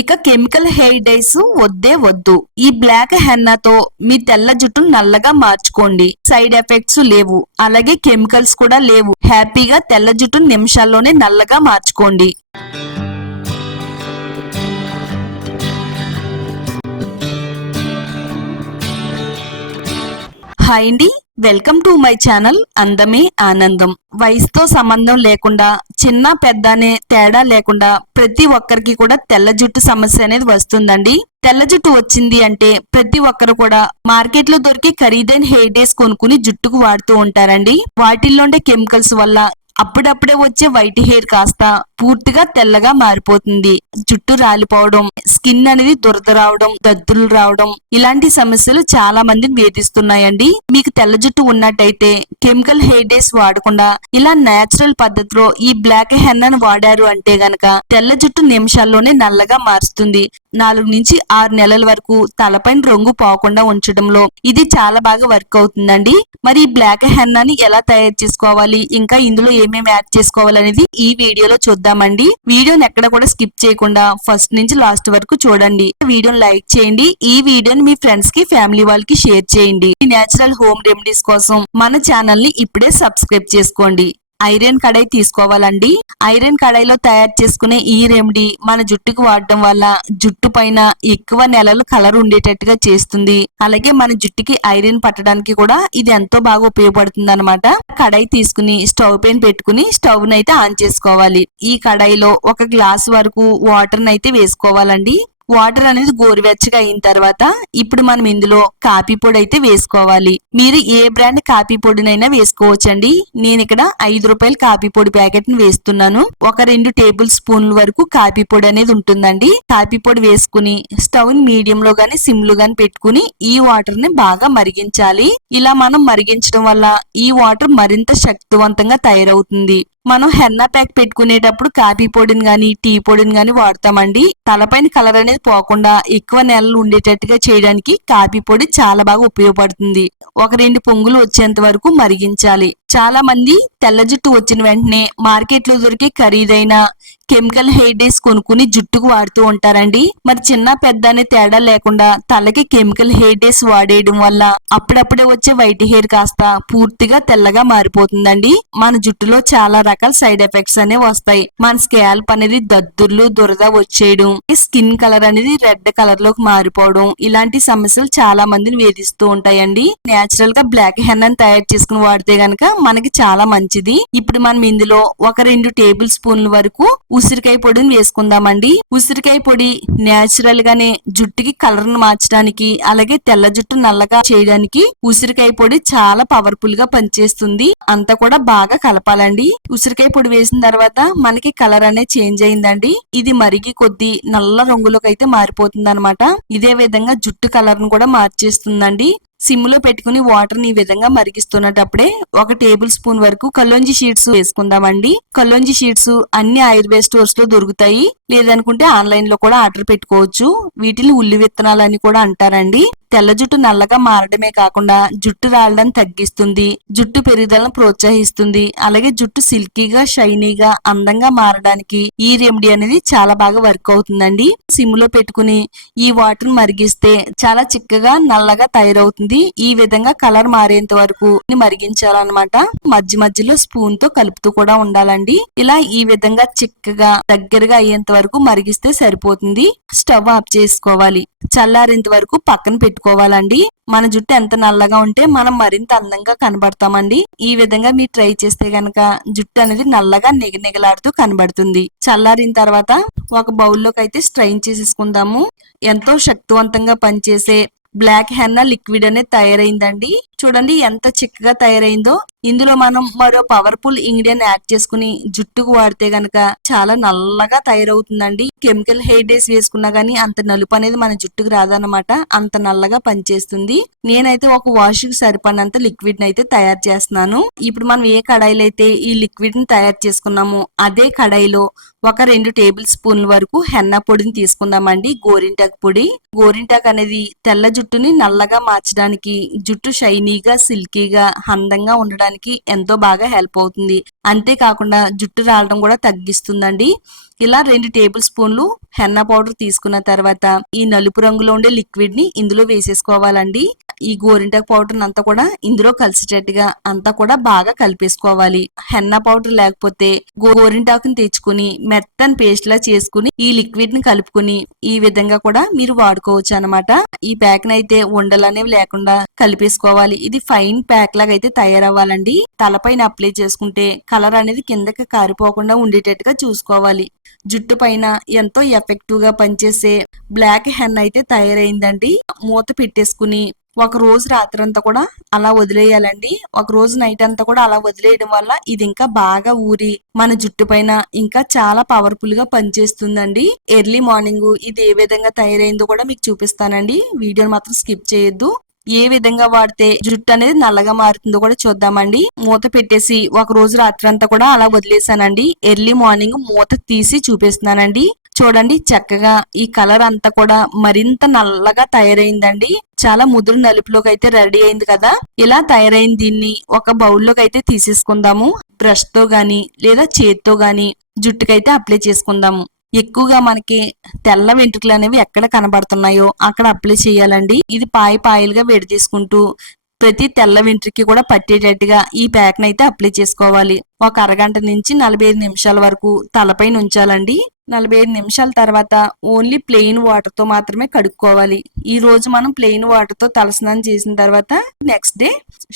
ఇక chemical hair dyes వద్దే వద్దు. ఈ బ్లాక్ హెన్నాతో మీ తెల్ల జుట్టును నల్లగా మార్చుకోండి. సైడ్ ఎఫెక్ట్స్ లేవు, అలాగే కెమికల్స్ కూడా లేవు. హ్యాపీగా తెల్ల జుట్టును నిమిషాల్లోనే నల్లగా మార్చుకోండి. హాయ్ అండి, వెల్కమ్ టు మై ఛానల్ అందమే ఆనందం. వయసుతో సంబంధం లేకుండా, చిన్న పెద్ద అనే తేడా లేకుండా ప్రతి ఒక్కరికి కూడా తెల్ల జుట్టు సమస్య అనేది వస్తుందండి. తెల్ల జుట్టు వచ్చింది అంటే ప్రతి ఒక్కరు కూడా మార్కెట్ లో దొరికే ఖరీదైన హెయిర్ డేస్ కొనుక్కుని జుట్టుకు వాడుతూ ఉంటారండి. వాటిల్లో ఉండే కెమికల్స్ వల్ల అప్పుడప్పుడే వచ్చే వైట్ హెయిర్ కాస్త పూర్తిగా తెల్లగా మారిపోతుంది. జుట్టు రాలిపోవడం, స్కిన్ అనేది దురద రావడం, దద్దులు రావడం, ఇలాంటి సమస్యలు చాలా మందిని వేధిస్తున్నాయండి. మీకు తెల్ల జుట్టు ఉన్నట్టయితే కెమికల్ హెయిర్ డేస్ వాడకుండా ఇలా నేచురల్ పద్ధతిలో ఈ బ్లాక్ హెన్నాను వాడారు అంటే గనక తెల్ల జుట్టు నిమిషాల్లోనే నల్లగా మారుస్తుంది. 4 నుంచి 6 నెలల వరకు తలపైన రంగు పోకుండా ఉంచడంలో ఇది చాలా బాగా వర్క్ అవుతుందండి. మరి ఈ బ్లాక్ హెన్నాని ఎలా తయారు చేసుకోవాలి, ఇంకా ఇందులో ఏమేమి యాడ్ చేసుకోవాలి అనేది ఈ వీడియోలో చూద్దామండి. వీడియోని ఎక్కడ కూడా స్కిప్ చేయకుండా ఫస్ట్ నుంచి లాస్ట్ వరకు చూడండి. వీడియోని లైక్ చేయండి. ఈ వీడియోని మీ ఫ్రెండ్స్ కి, ఫ్యామిలీ వాళ్ళకి షేర్ చేయండి. ఈ నేచురల్ హోమ్ రెమెడీస్ కోసం మన ఛానల్ ని ఇప్పుడే సబ్స్క్రైబ్ చేసుకోండి. ఐరన్ కడాయి తీసుకోవాలండి. ఐరన్ కడాయిలో తయారు చేసుకునే ఈ రెమెడీ మన జుట్టుకు వాడడం వల్ల జుట్టు పైన ఎక్కువ నెలలు కలర్ ఉండేటట్టుగా చేస్తుంది. అలాగే మన జుట్టుకి ఐరన్ పట్టడానికి కూడా ఇది ఎంతో బాగా ఉపయోగపడుతుంది అనమాట. కడాయి తీసుకుని స్టవ్ పైన పెట్టుకుని స్టవ్ నైతే ఆన్ చేసుకోవాలి. ఈ కడాయిలో 1 గ్లాస్ వరకు వాటర్ నైతే వేసుకోవాలండి. వాటర్ అనేది గోరువెచ్చగా అయిన తర్వాత ఇప్పుడు మనం ఇందులో కాఫీ పొడి అయితే వేసుకోవాలి. మీరు ఏ బ్రాండ్ కాఫీ పొడినైనా వేసుకోవచ్చండి. నేను ఇక్కడ 5 రూపాయల కాఫీ పొడి ప్యాకెట్ ని వేస్తున్నాను. 2 టేబుల్ స్పూన్ల వరకు కాఫీ పొడి అనేది ఉంటుందండి. కాఫీ పొడి వేసుకుని స్టవ్ మీడియం లో గాని, సిమ్ లో గాని పెట్టుకుని ఈ వాటర్ ని బాగా మరిగించాలి. ఇలా మనం మరిగించడం వల్ల ఈ వాటర్ మరింత శక్తివంతంగా తయారవుతుంది. మనం హెన్నా ప్యాక్ పెట్టుకునేటప్పుడు కాఫీ పొడిని గాని, టీ పొడిని గాని వాడతామండి. తలపైన కలర్ అనేది పోకుండా ఎక్కువ నెలలు ఉండేటట్టుగా చేయడానికి కాఫీ పొడి చాలా బాగా ఉపయోగపడుతుంది. 1-2 పొంగులు వచ్చేంత వరకు మరిగించాలి. చాలా మంది తెల్ల జుట్టు వచ్చిన వెంటనే మార్కెట్ లో దొరికే ఖరీదైన కెమికల్ హెయిర్ డేస్ కొనుక్కుని జుట్టుకు వాడుతూ ఉంటారండి. మరి చిన్న పెద్ద అనే తేడా లేకుండా తలకి కెమికల్ హెయిర్ డేస్ వాడేయడం వల్ల అప్పుడప్పుడే వచ్చే వైట్ హెయిర్ కాస్త పూర్తిగా తెల్లగా మారిపోతుందండి. మన జుట్టులో చాలా రకాల సైడ్ ఎఫెక్ట్స్ అనేవి వస్తాయి. మన స్కాల్ప్ అనేది దద్దుర్లు, దురద వచ్చేయడం, స్కిన్ కలర్ అనేది రెడ్ కలర్ లోకి మారిపోవడం, ఇలాంటి సమస్యలు చాలా మందిని వేధిస్తూ ఉంటాయండి. నేచురల్ గా బ్లాక్ హెన్నాని తయారు చేసుకుని వాడితే గనక మనకి చాలా మంచిది. ఇప్పుడు మనం ఇందులో 1-2 టేబుల్ స్పూన్ల వరకు ఉసిరికాయ పొడిని వేసుకుందామండి. ఉసిరికాయ పొడి నేచురల్ గానే జుట్టుకి కలర్ ను మార్చడానికి, అలాగే తెల్ల జుట్టు నల్లగా చేయడానికి ఉసిరికాయ పొడి చాలా పవర్ఫుల్ గా పనిచేస్తుంది. అంతా కూడా బాగా కలపాలండి. ఉసిరికాయ పొడి వేసిన తర్వాత మనకి కలర్ అనేది చేంజ్ అయిందండి. ఇది మరిగి కొద్ది నల్ల రంగులోకి అయితే మారిపోతుంది అనమాట. ఇదే విధంగా జుట్టు కలర్ ను కూడా మార్చేస్తుందండి. సిమ్ లో పెట్టుకుని వాటర్ ని ఈ విధంగా మరిగిస్తున్నప్పుడే 1 టేబుల్ స్పూన్ వరకు కల్లోంజి షీట్స్ వేసుకుందామండి. కల్లోంజి షీట్స్ అన్ని ఆయుర్వేద స్టోర్స్ లో దొరుకుతాయి. లేదనుకుంటే ఆన్లైన్ లో కూడా ఆర్డర్ పెట్టుకోవచ్చు. వీటిని ఉల్లి విత్తనాలు అని కూడా అంటారండి. తెల్ల జుట్టు నల్లగా మారడమే కాకుండా జుట్టు రాలడం తగ్గిస్తుంది, జుట్టు పెరుగుదలను ప్రోత్సహిస్తుంది. అలాగే జుట్టు సిల్కీగా, షైనీగా, అందంగా మారడానికి ఈ రెమెడీ అనేది చాలా బాగా వర్క్ అవుతుందండి. సిమ్ లో పెట్టుకుని ఈ వాటర్ మరిగిస్తే చాలా చిక్కగా నల్లగా తయారవుతుంది. ఈ విధంగా కలర్ మారేంత వరకు మరిగించాలన్నమాట. మధ్య మధ్యలో స్పూన్ తో కలుపుతూ కూడా ఉండాలండి. ఇలా ఈ విధంగా చిక్కగా దగ్గరగా అయ్యేంత వరకు మరిగిస్తే సరిపోతుంది. స్టవ్ ఆఫ్ చేసుకోవాలి. చల్లారేంత వరకు పక్కన పెట్టుకోవాలండి. మన జుట్టు ఎంత నల్లగా ఉంటే మనం మరింత అందంగా కనబడతామండి. ఈ విధంగా మీరు ట్రై చేస్తే గనక జుట్టు అనేది నల్లగా నిగనిగలాడుతూ కనబడుతుంది. చల్లారిన తర్వాత ఒక బౌల్లోకి అయితే స్ట్రైన్ చేసేసుకుందాము. ఎంతో శక్తివంతంగా పనిచేసే బ్లాక్ హెన్నా లిక్విడ్ అనేది తయారైందండి. చూడండి ఎంత చిక్కగా తయారైందో. ఇందులో మనం మరో పవర్ఫుల్ ఇంగ్రీడియంట్ యాడ్ చేసుకుని జుట్టుకు వాడితే గనక చాలా నల్లగా తయారవుతుందండి. కెమికల్ హెయిర్ డేస్ వేసుకున్నా గానీ అంత నలుపు అనేది మన జుట్టుకు రాదన్నమాట. అంత నల్లగా పనిచేస్తుంది. నేనైతే ఒక వాష్ కి సరిపడినంత లిక్విడ్ అయితే తయారు చేస్తున్నాను. ఇప్పుడు మనం ఏ కడాయిలో అయితే ఈ లిక్విడ్ ని తయారు చేసుకున్నామో అదే కడాయిలో 2 టేబుల్ స్పూన్ల వరకు హెన్నా పొడిని తీసుకుందామండి. గోరింటాకు పొడి. గోరింటాకు అనేది తెల్ల జుట్టుని నల్లగా మార్చడానికి, జుట్టు షైనీ షైనీగా సిల్కీగా అందంగా ఉండడానికి ఎంతో బాగా హెల్ప్ అవుతుంది. అంతేకాకుండా జుట్టు రాలడం కూడా తగ్గిస్తుందండి. ఇలా 2 టేబుల్ స్పూన్లు హెన్నా పౌడర్ తీసుకున్న తర్వాత ఈ నలుపు రంగులో ఉండే లిక్విడ్ ని ఇందులో వేసేసుకోవాలండి. ఈ గోరింటాకు పౌడర్ అంతా కూడా ఇందులో కలిసేటట్టుగా అంతా కూడా బాగా కలిపేసుకోవాలి. హెన్నా పౌడర్ లేకపోతే గోరింటాకుని తెచ్చుకుని మెత్తని పేస్ట్ లా చేసుకుని ఈ లిక్విడ్ ని కలుపుకుని ఈ విధంగా కూడా మీరు వాడుకోవచ్చు అన్నమాట. ఈ ప్యాక్ నైతే ఉండలనేవి లేకుండా కలిపేసుకోవాలి. ఇది ఫైన్ ప్యాక్ లాగా అయితే తయారవ్వాలండి. తలపైన అప్లై చేసుకుంటే కలర్ అనేది కిందకి కారిపోకుండా ఉండేటట్టుగా చూసుకోవాలి. జుట్టు పైన ఎంతో ఎఫెక్టివ్ గా పనిచేసే బ్లాక్ హెన్ అయితే తయారైందండి. మూత పెట్టేసుకుని ఒక రోజు రాత్రంతా కూడా అలా వదిలేయాలండి. ఒక రోజు నైట్ అంతా కూడా అలా వదిలేయడం వల్ల ఇది ఇంకా బాగా ఊరి మన జుట్టు పైన ఇంకా చాలా పవర్ఫుల్ గా పనిచేస్తుందండి. ఎర్లీ మార్నింగ్ ఇది ఏ విధంగా తయారైందో కూడా మీకు చూపిస్తానండి. వీడియోని మాత్రం స్కిప్ చేయొద్దు. ఏ విధంగా వాడితే జుట్టు అనేది నల్లగా మారుతుందో కూడా చూద్దామండి. మూత పెట్టేసి ఒక రోజు రాత్రంతా కూడా అలా వదిలేసానండి. ఎర్లీ మార్నింగ్ మూత తీసి చూపిస్తున్నానండి. చూడండి చక్కగా ఈ కలర్ అంతా కూడా మరింత నల్లగా తయారైందండి. చాలా ముదురు నలుపులోకి అయితే రెడీ అయింది కదా. ఇలా తయారైన దీన్ని ఒక బౌల్లోకి అయితే తీసేసుకుందాము. బ్రష్ తో గాని లేదా చేత్తో గాని జుట్టుకైతే అప్లై చేసుకుందాము. ఎక్కువగా మనకి తెల్ల వెంట్రుకలు అనేవి ఎక్కడ కనబడుతున్నాయో అక్కడ అప్లై చేయాలండి. ఇది పాయలుగా వేడి తీసుకుంటూ ప్రతి తెల్ల వెంట్రుకి కూడా పట్టేటట్టుగా ఈ ప్యాక్ అయితే అప్లై చేసుకోవాలి. ఒక అరగంట నుంచి 45 నిమిషాల వరకు తలపైన ఉంచాలండి. 45 నిమిషాల తర్వాత ఓన్లీ ప్లెయిన్ వాటర్ తో మాత్రమే కడుక్కోవాలి. ఈ రోజు మనం ప్లెయిన్ వాటర్ తో తలస్నానం చేసిన తర్వాత నెక్స్ట్ డే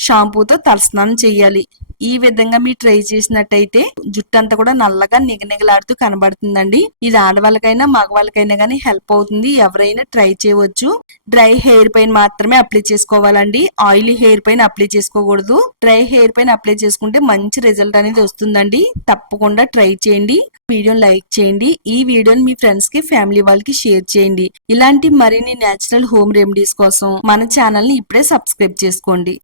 షాంపూతో తలస్నానం చేయాలి. ఈ విధంగా మీరు ట్రై చేసినట్టయితే జుట్టు అంతా కూడా నల్లగా నిగనిగలాడుతూ కనబడుతుందండి. ఇది ఆడవాళ్ళకైనా మగవాళ్ళకైనా గానీ హెల్ప్ అవుతుంది. ఎవరైనా ట్రై చేయవచ్చు. డ్రై హెయిర్ పైన మాత్రమే అప్లై చేసుకోవాలండి. ఆయిలీ హెయిర్ పైన అప్లై చేసుకోకూడదు. డ్రై హెయిర్ పైన అప్లై చేసుకుంటే మంచి రిజల్ట్ అనేది వస్తుందండి. తప్పకుండా ట్రై చేయండి. వీడియోని లైక్ చేయండి. ఈ వీడియోని మీ ఫ్రెండ్స్ కి ఫ్యామిలీ వాళ్ళకి షేర్ చేయండి. ఇలాంటి మరిన్ని నేచురల్ హోమ్ రెమెడీస్ కోసం మన ఛానల్ ని ఇప్పుడే సబ్స్క్రైబ్ చేసుకోండి.